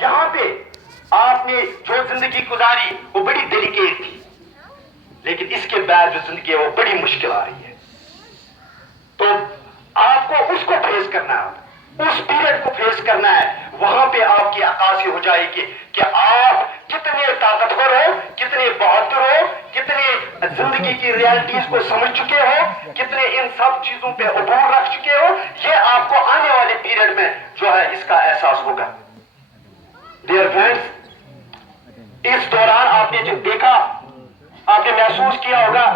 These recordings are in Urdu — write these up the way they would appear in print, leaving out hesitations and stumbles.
یہاں پہ آپ نے جو زندگی گزاری وہ بڑی ڈیلیکیٹ تھی، لیکن اس کے بعد جو زندگی ہے وہ بڑی مشکل آ رہی ہے، تو آپ کو اس کو فیس کرنا ہے، اس پیریڈ کو فیس کرنا ہے۔ وہاں پہ آپ کی عکاسی ہو جائے گی کہ آپ کتنے طاقتور ہو، کتنے بہادر ہو، کتنے زندگی کی ریالٹیز کو سمجھ چکے ہو، کتنے ان سب چیزوں پہ عبور رکھ چکے ہو۔ یہ آپ کو آنے والے پیریڈ میں جو ہے اس کا احساس ہوگا۔ ڈیئر فرینڈز، اس دوران آپ نے جو دیکھا، آپ نے محسوس کیا ہوگا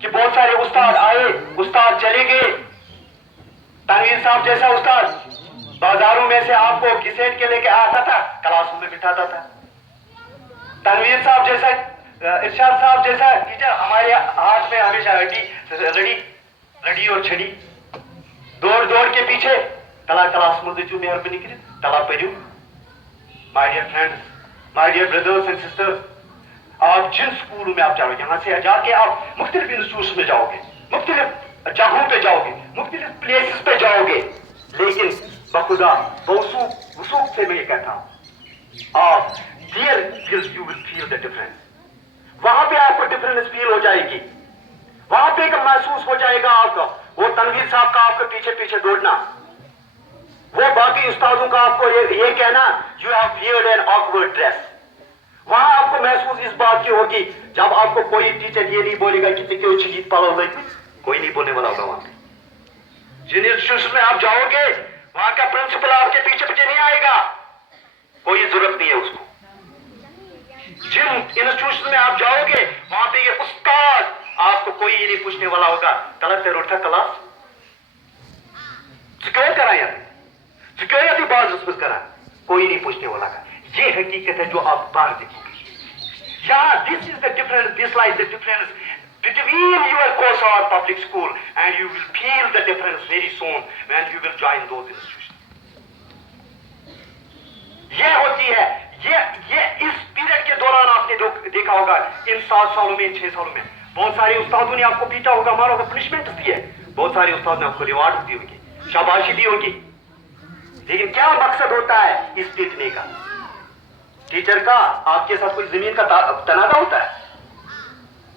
کہ بہت سارے استاد آئے، استاد چلے گئے۔ تنویر صاحب جیسا استاد بازاروں میں سے آپ کو گھسیٹ کے لے کے آتا تھا، کلاس روم میں بٹھاتا تھا۔ تنویر صاحب جیسا، ارشاد صاحب جیسا ٹیچر ہمارے ہاتھ میں ہمیشہ رڈی اور چھڑی، دوڑ دوڑ کے پیچھے کلاس مزو مہربانی کر تلا پڑھو۔ My dear friends, my dear brothers and sisters, آپ جن اسکولوں میں آپ جاؤ گے، یہاں سے جا کے آپ مختلف انسٹیٹیوٹس میں جاؤ گے، مختلف جگہوں پہ جاؤ گے، مختلف پلیسز پہ جاؤ گے، لیکن بخدا وسوخ سے میں یہ کہتا ہوں، آپ you will feel the difference. وہاں پہ آپ کو ڈفرنس فیل ہو جائے گی، وہاں پہ ایک محسوس ہو جائے گا آپ کا، وہ تنویر صاحب کا آپ کے پیچھے پیچھے دوڑنا، وہ باقی استادوں کا آپ کو یہ کہنا you have weird and awkward dress, وہاں آپ کو محسوس اس بات کی ہوگی جب آپ کو کوئی ٹیچر یہ نہیں بولے گا کہ کیوں چیز پالو لگی، کوئی نہیں بولنے والا ہوگا۔ وہاں پہ جن انسٹیٹیوشن میں آپ جاؤ گے وہاں کا پرنسپل آپ کے پیچھے پیچھے نہیں آئے گا، کوئی ضرورت نہیں ہے اس کو۔ جن انسٹیٹیوشن میں آپ جاؤ گے وہاں پہ یہ استاد آپ کو کوئی یہ نہیں پوچھنے والا ہوگا غلط ہے روٹا کلاس سکیور کرا یا سیکورٹی باز اس میں کرا، کوئی نہیں پوچھنے والا کا۔ یہ حقیقت ہے جو آپ باہر دیکھو گے۔ یہاں this is the difference, this lies the difference between your Kosar public school, and you will feel the difference very soon when you will join those institutions. یہ ہوتی ہے، یہ اس پیریڈ کے دوران آپ نے دیکھا ہوگا، ان 7 سالوں میں، ان 6 سالوں میں بہت سارے استادوں نے آپ کو پیٹا ہوگا، مارا ہوگا، پنشمنٹ دی ہے، بہت سارے استاد نے آپ کو ریوارڈ دی ہوگی، شاباشی دی ہوگی، لیکن کیا مقصد ہوتا ہے اس پیٹنے کا؟ ٹیچر کا آپ کے ساتھ کوئی زمین کا تنازع ہوتا ہے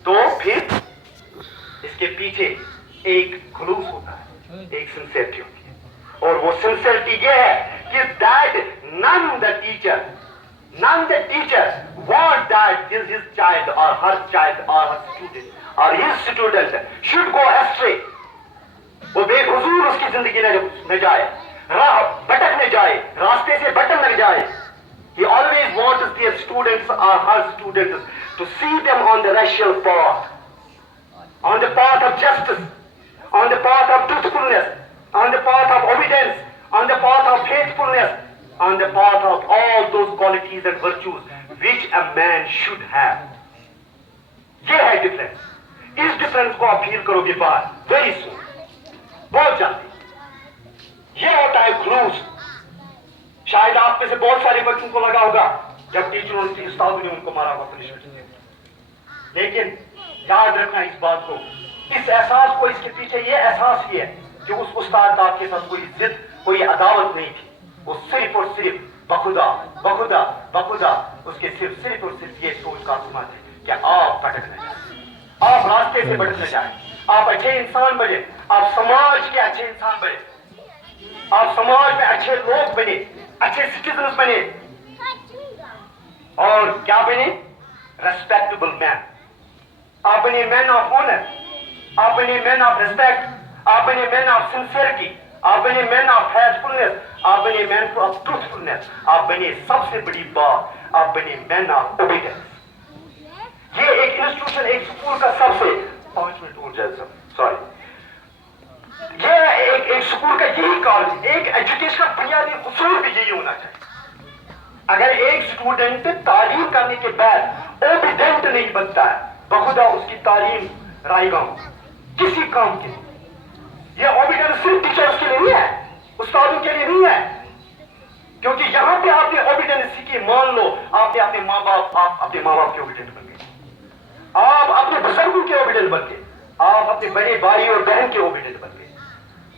تو پھر اس کے پیچھے ایک خلوص ہوتا ہے، ایک سنسیئرٹی ہوتی ہے، اور وہ سنسیئرٹی یہ ہے کہ that none the teacher want that his child or her child or her student or his student should go astray، وہ بے حضور اس کی زندگی نہ جائے، راہ بھٹک نہ جائے، راستے سے بھٹک نہ جائے۔ He always wants their students or her students to see them on the rational path, on the path of justice, on the path of truthfulness, on the path of obedience, on the path of faithfulness, on the path of all those qualities and virtues which a man should have. یہ ہے ڈفرنس، اس ڈفرنس کو آپ فیل کرو گے باہر ویری سون، بہت جلدی۔ یہ ہوتا ہے خلوص۔ شاید آپ میں سے بہت سارے بچوں کو لگا ہوگا جب ٹیچروں نے، استادوں نے ان کو مارا ہوگا، پنشمنٹ دیا، لیکن یاد رکھنا اس بات کو، اس احساس کو، اس کے پیچھے یہ احساس ہی ہے کہ اس استاد آپ کے ساتھ کوئی ضد، کوئی عداوت نہیں تھی، وہ صرف اور صرف بخدا اس کے صرف اور صرف یہ سوچ کا سما تھے کہ آپ بھٹک نہ جائیں، آپ راستے سے بھٹک نہ جائیں، آپ اچھے انسان بنے، آپ سماج کے اچھے انسان بنے، آپ سماج میں اچھے لوگ بنے، اچھے سٹیزنز بنے، اور کیا بنے؟ ریسپیکٹیبل مین۔ آپ بنے مین آف آنر، آپ بنے مین آف ریسپیکٹ، آپ بنے مین آف سنسیئرٹی، آپ بنے مین آف فیتھفلنس، آپ بنے مین آف ٹروتھفلنس، آپ بنے سب سے بڑی بات، آپ بنے مین آف اوبیڈینس۔ یہ ایک انسٹیٹیوشن، ایک اسکول کا سب سے 5 منٹ اور جائے سوری، یہ ایک اسکول کا یہی کالج، ایک ایجوکیشن کا بنیادی اصول بھی یہی ہونا چاہیے۔ اگر ایک اسٹوڈنٹ تعلیم کرنے کے بعد اوبیڈینٹ نہیں بنتا ہے، بخدا اس کی تعلیم رائے گا کسی کام کے لیے۔ یہ اوبیڈینس صرف ٹیچرز کے لیے نہیں ہے، استادوں کے لیے نہیں ہے، کیونکہ یہاں پہ آپ نے اوبیڈینس سیکھی، مان لو آپ نے اپنے ماں باپ کے اوبیڈینٹ بن گئے، آپ اپنے بزرگوں کے اوبیڈینٹ بن گئے، آپ اپنے بڑے بھائی اور بہن کے اوبیڈینٹ بن گئے۔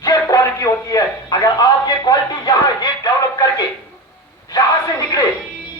یہ کوالٹی ہوتی ہے، اگر آپ یہ کوالٹی یہاں یہ ڈیولپ کر کے یہاں سے نکلے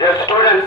Dear students,